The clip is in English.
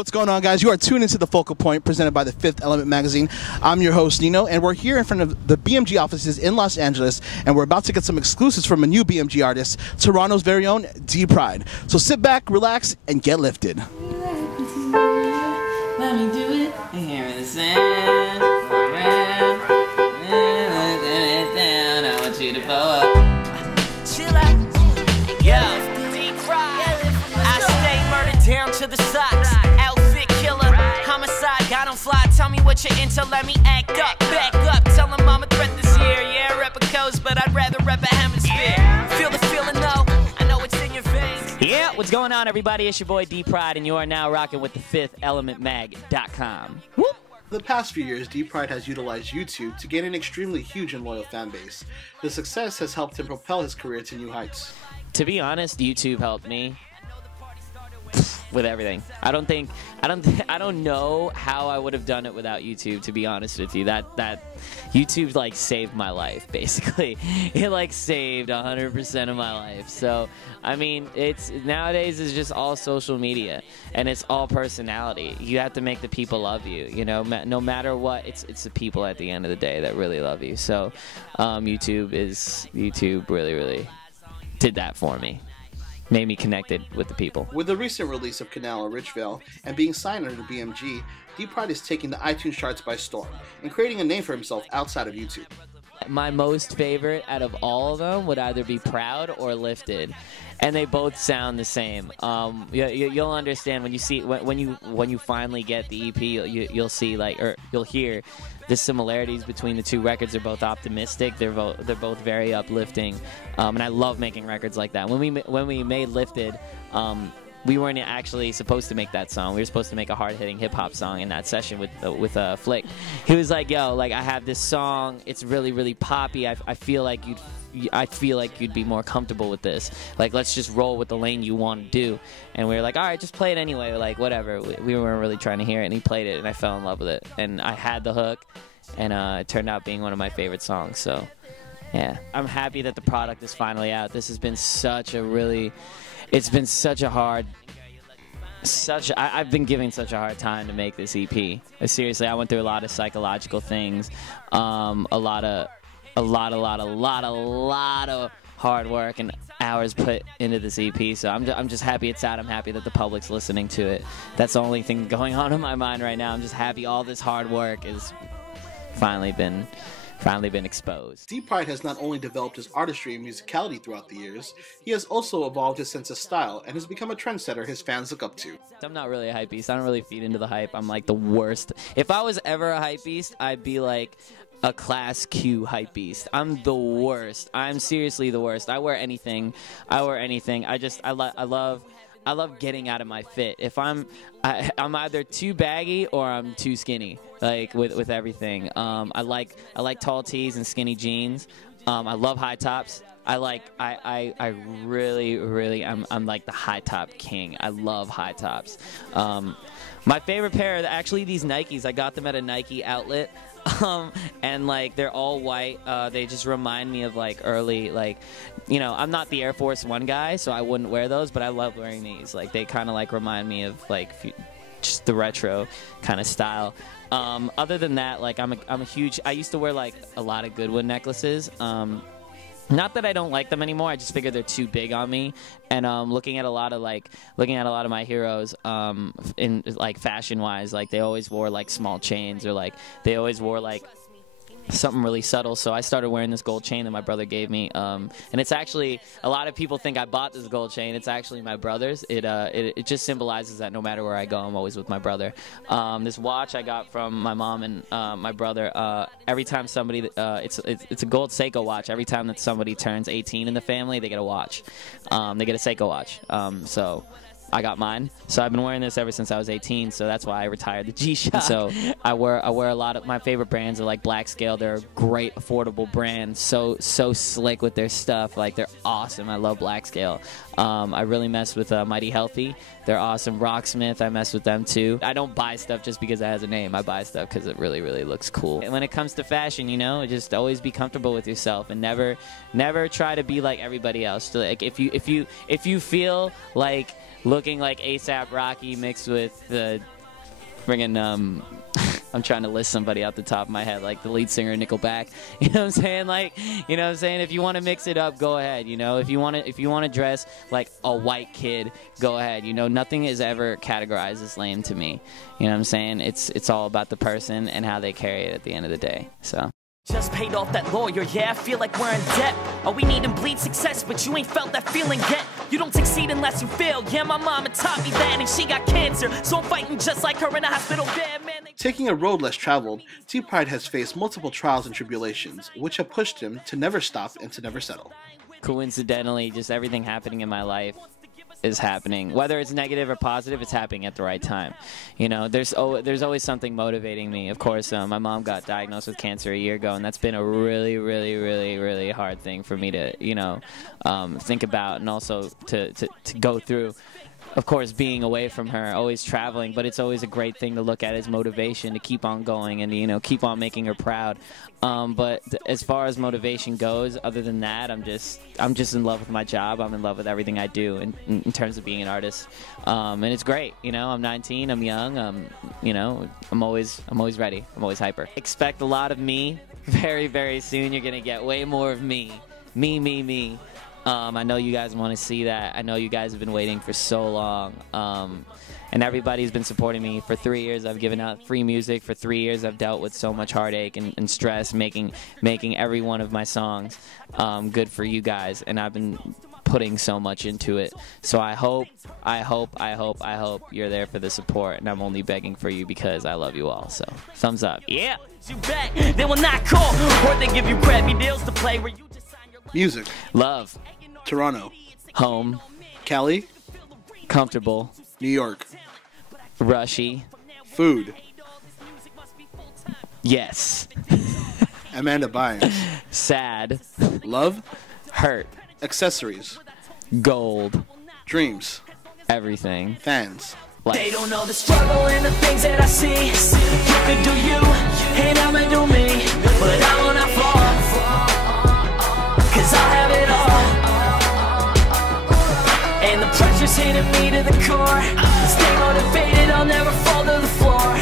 What's going on, guys? You are tuned into The Focal Point, presented by the Fifth Element magazine. I'm your host, Nino, and we're here in front of the BMG offices in Los Angeles, and we're about to get some exclusives from a new BMG artist, Toronto's very own D-pryde. So sit back, relax, and get lifted. Let me do it. Hear the sound. I want you to blow up. Chill out. Yo, D-pryde. I stay murdered down to the socks. Outfit killer. Homicide, got on fly. Tell me what you're into. Let me act up. Back up. Tell them I'm a threat this year. Yeah, rep a coast, but I'd rather rep a hemisphere. Feel the feeling though. I know it's in your veins. Yeah, what's going on, everybody? It's your boy D-pryde, and you are now rocking with the 5thelementmag.com. Whoop. For the past few years, D-pryde has utilized YouTube to gain an extremely huge and loyal fan base. The success has helped him propel his career to new heights. To be honest, YouTube helped me with everything. I don't know how I would have done it without YouTube, to be honest with you. That YouTube like saved my life, basically. It like saved 100% of my life. So I mean, nowadays it's just all social media, and it's all personality. You have to make the people love you, you know, no matter what. It's the people at the end of the day that really love you. So YouTube really did that for me. Made me connected with the people. With the recent release of Canal or Richville and being signed under BMG, D-pryde is taking the iTunes charts by storm and creating a name for himself outside of YouTube. My most favorite out of all of them would either be Proud or Lifted, and they both sound the same. You'll understand when you see when you finally get the EP. You'll see you'll hear the similarities between the two records. They're both optimistic. They're both very uplifting, and I love making records like that. When we made Lifted, we weren't actually supposed to make that song. We were supposed to make a hard-hitting hip-hop song in that session with Flick. He was like, "Yo, like I have this song. It's really poppy. I feel like you'd be more comfortable with this. Like, let's just roll with the lane you want to do." And we were like, "All right, just play it anyway. Like, whatever." We weren't really trying to hear it, and he played it, and I fell in love with it. And I had the hook, and it turned out being one of my favorite songs. So, yeah, I'm happy that the product is finally out. This has been I've been giving such a hard time to make this EP. Seriously, I went through a lot of psychological things, a lot of hard work and hours put into this EP. So I'm just happy it's out. I'm happy that the public's listening to it. That's the only thing going on in my mind right now. I'm just happy all this hard work has finally been exposed. D-pryde has not only developed his artistry and musicality throughout the years, he has also evolved his sense of style and has become a trendsetter his fans look up to. I'm not really a hypebeast. I don't really feed into the hype. I'm like the worst. If I was ever a hypebeast, I'd be like a class Q hypebeast. I'm the worst. I'm seriously the worst. I wear anything. I love getting out of my fit. If I'm either too baggy or I'm too skinny, like with everything. I like tall tees and skinny jeans. I love high tops. I'm like the high top king. I love high tops. My favorite pair are actually these Nikes. I got them at a Nike outlet. And like they're all white. They just remind me of like early, like, you know, I'm not the Air Force One guy, so I wouldn't wear those, but I love wearing these. Like they kind of like remind me of like just the retro kind of style. Other than that, like I'm a huge. I used to wear like a lot of Goodwood necklaces. Not that I don't like them anymore. I just figure they're too big on me. And looking at a lot of my heroes, in like fashion-wise, like they always wore like small chains, or like they always wore like something really subtle. So I started wearing this gold chain that my brother gave me, and it's actually, a lot of people think I bought this gold chain. It's actually my brother's. It just symbolizes that no matter where I go, I'm always with my brother. This watch I got from my mom and my brother. Every time somebody, it's a gold Seiko watch. Every time that somebody turns 18 in the family, they get a watch. They get a Seiko watch. So I got mine. So I've been wearing this ever since I was 18, so that's why I retired the G-Shock. So I wear a lot of my favorite brands are like Black Scale. They're a great affordable brand, so slick with their stuff. Like they're awesome. I love Black Scale. I really mess with Mighty Healthy. They're awesome. Rocksmith, I mess with them too. I don't buy stuff just because it has a name. I buy stuff because it really looks cool. And when it comes to fashion, you know, just always be comfortable with yourself and never try to be like everybody else. So, like if you feel like looking like ASAP Rocky mixed with the friggin' I'm trying to list somebody out the top of my head, like the lead singer of Nickelback. You know what I'm saying? Like, you know what I'm saying? If you want to mix it up, go ahead. You know, if you want to dress like a white kid, go ahead. You know, nothing is ever categorized as lame to me. You know what I'm saying? It's all about the person and how they carry it at the end of the day. So. Just paid off that lawyer, yeah, I feel like we're in debt. All we need and bleed success, but you ain't felt that feeling yet. You don't succeed unless you fail. Yeah, my mama taught me that, and she got cancer, so I'm fighting just like her in a hospital bed, man. Taking a road less traveled, D-pryde has faced multiple trials and tribulations, which have pushed him to never stop and to never settle. Coincidentally, just everything happening in my life is happening. Whether it's negative or positive, it's happening at the right time. You know, there's always something motivating me. Of course, my mom got diagnosed with cancer a year ago, and that's been a really, really, really, really hard thing for me to, you know, think about, and also to go through. Of course, being away from her, always traveling, but it's always a great thing to look at as motivation to keep on going and, you know, keep on making her proud. But as far as motivation goes, other than that, I'm just in love with my job. I'm in love with everything I do in terms of being an artist. And it's great. You know, I'm 19, I'm young, you know, I'm always ready. I'm always hyper. Expect a lot of me. Very, very soon you're going to get way more of me. Me. I know you guys want to see that. I know you guys have been waiting for so long. And everybody's been supporting me. For 3 years, I've given out free music. For 3 years, I've dealt with so much heartache and stress making every one of my songs good for you guys. And I've been putting so much into it. So I hope you're there for the support. And I'm only begging for you because I love you all. So thumbs up. Yeah. You bet they will not call, or they give you crappy deals to play where you just sign your Music. Love. Toronto. Home. Cali. Comfortable. New York. Rushy. Food. Yes. Amanda Bynes. Sad. Love. Hurt. Accessories. Gold. Dreams. Everything. Fans. Life. They don't know the struggle and the things that I see. You could do you, and I'ma do me, but I will not fall, 'cause I'll have it all. And the pressure's hitting me to the core. Stay motivated, I'll never fall to the floor.